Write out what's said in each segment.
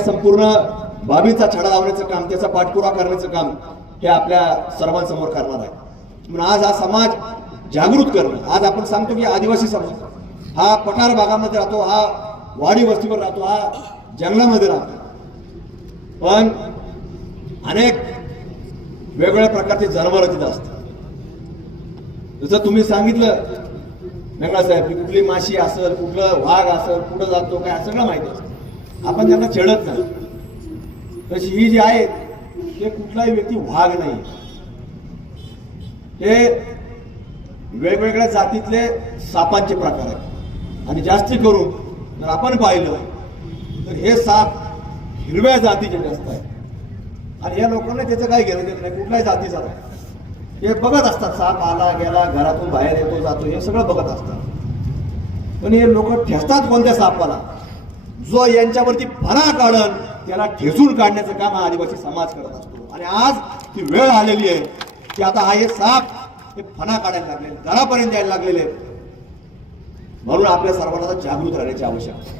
संपूर्ण बाबीचा छडा लावण्याचं काम, त्याचा पाठपुरावा करण्याचं काम हे आपल्या सर्वांसमोर करणार आहे. म्हणून आज हा समाज जागृत करणं, आज आपण सांगतो की आदिवासी समाज हा पठार भागामध्ये राहतो, हा वाडी वस्तीवर राहतो, हा जंगलामध्ये राहतो, पण अनेक वेगवेगळ्या प्रकारचे जनावर तिथे असतात. जसं तुम्ही सांगितलं मेघा साहेब की कुठली माशी असेल, कुठलं वाघ असेल, कुठं जातो काय सगळं माहिती असतं, आपण त्यांना छेडत नाही. तशी ही जी आहे ते कुठलाही व्यक्ती वाघ नाही, हे वेगवेगळ्या जातीतले सापांचे प्रकार आहेत. आणि जास्ती करून जर आपण पाहिलं तर हे साप हिरव्या जातीचे जास्त आहेत. आणि या लोकांना त्याचं काही घेणं देत नाही, कुठल्याही जातीचा नाही. हे बघत असतात, साप आला गेला, घरातून बाहेर येतो जातो, हे सगळं बघत असतात. पण हे लोक ठेचतात कोणत्या सापाला, जो यांच्यावरती फणा काढन त्याला ठेचून काढण्याचं काम हा आदिवासी समाज करत असतो. आणि आज ती वेळ आलेली आहे की आता हा हे साप हे फणा काढायला लागलेले, घरापर्यंत यायला लागलेले. म्हणून आपल्या सर्वांना जागृत राहण्याची आवश्यकता आहे,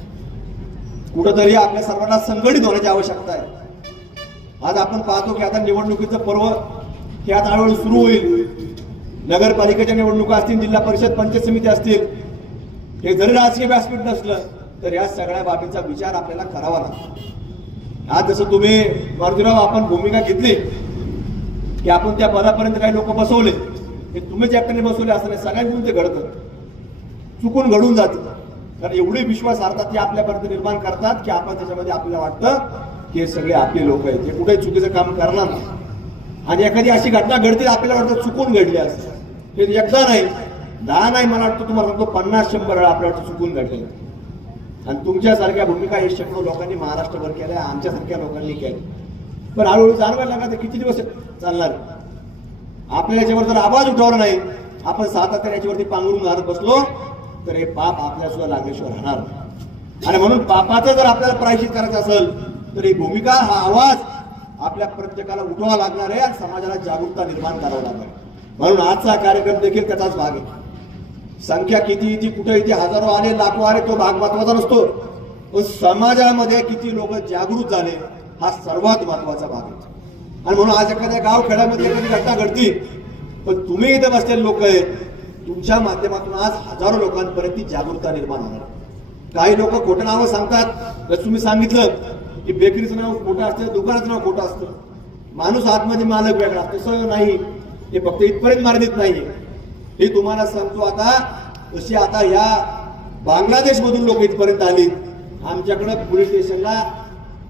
कुठंतरी आपल्या सर्वांना संघटित होण्याची आवश्यकता आहे. आज आपण पाहतो की आता निवडणुकीचं पर्व हे आता हळूहळू सुरू होईल. नगरपालिकेच्या निवडणुका असतील, जिल्हा परिषद पंचायत समिती असतील, हे जरी राजकीय व्यासपीठ नसलं तर या सगळ्या बाबींचा विचार आपल्याला करावा लागतो. आज जसं तुम्ही मारुतीराव आपण भूमिका घेतली की आपण त्या पदापर्यंत काही लोक बसवले, हे तुम्हीच एकट्याने बसवले असं नाही, सगळ्यांकडून ते घडतं, चुकून घडून जातं. कारण एवढी विश्वासार्हता ते आपल्यापर्यंत निर्माण करतात की आपण त्याच्यामध्ये आपल्याला वाटतं की हे सगळे आपले लोक आहेत, हे कुठेही चुकीचं काम करणार नाही. आणि एखादी अशी घटना घडते आपल्याला वाटतं चुकून घडली असं, हे एकदा नाही 10 नाही, मला वाटतं तुम्हाला सांगतो 50-100 वेळा आपल्या वाटतं चुकून घडलेलं. आणि तुमच्यासारख्या भूमिका हे शेकडो लोकांनी महाराष्ट्रभर केल्या, आमच्यासारख्या लोकांनी केल्या. पण हळूहळू जाणवायला लागला तर किती दिवस चालणार. आपल्या याच्यावर जर आवाज उठवला नाही, आपण सातत्याने याच्यावरती पांघरून घालत बसलो तर हे पाप आपल्या सुद्धा लागल्याशिवाय राहणार नाही. आणि म्हणून पापाचं जर आपल्याला प्रायश्चित करायचं असेल तर ही भूमिका, हा आवाज आपल्या प्रत्येकाला उठवावा लागणार आहे आणि समाजाला जागरूकता निर्माण करावं लागणार. म्हणून आजचा कार्यक्रम देखील त्याचाच भाग आहे. संख्या किती ती कुठे इथे हजारो आले, लाखो आले, तो भाग महत्वाचा नसतो, पण समाजामध्ये किती लोक जागृत झाले हा सर्वात महत्वाचा भाग आहे. आणि म्हणून आज एखाद्या गाव खेड्यामध्ये एखादी घटना घडती, पण तुम्ही इथे बसलेले लोक आहेत, तुमच्या माध्यमातून आज हजारो लोकांपर्यंत ती जागरूकता निर्माण होणार. काही लोक खोटं नावं सांगतात, जर तुम्ही सांगितलं की बेकरीचं नाव खोटं असतं, दुकानाचं नाव खोटं असतं, माणूस आतमध्ये मालक वेगळा, तसं नाही. हे फक्त इथपर्यंत मर्यादित नाहीये, हे तुम्हाला सांगतो. आता जशी आता या बांगलादेश मधून लोक इथपर्यंत आली, आमच्याकडे पोलीस स्टेशनला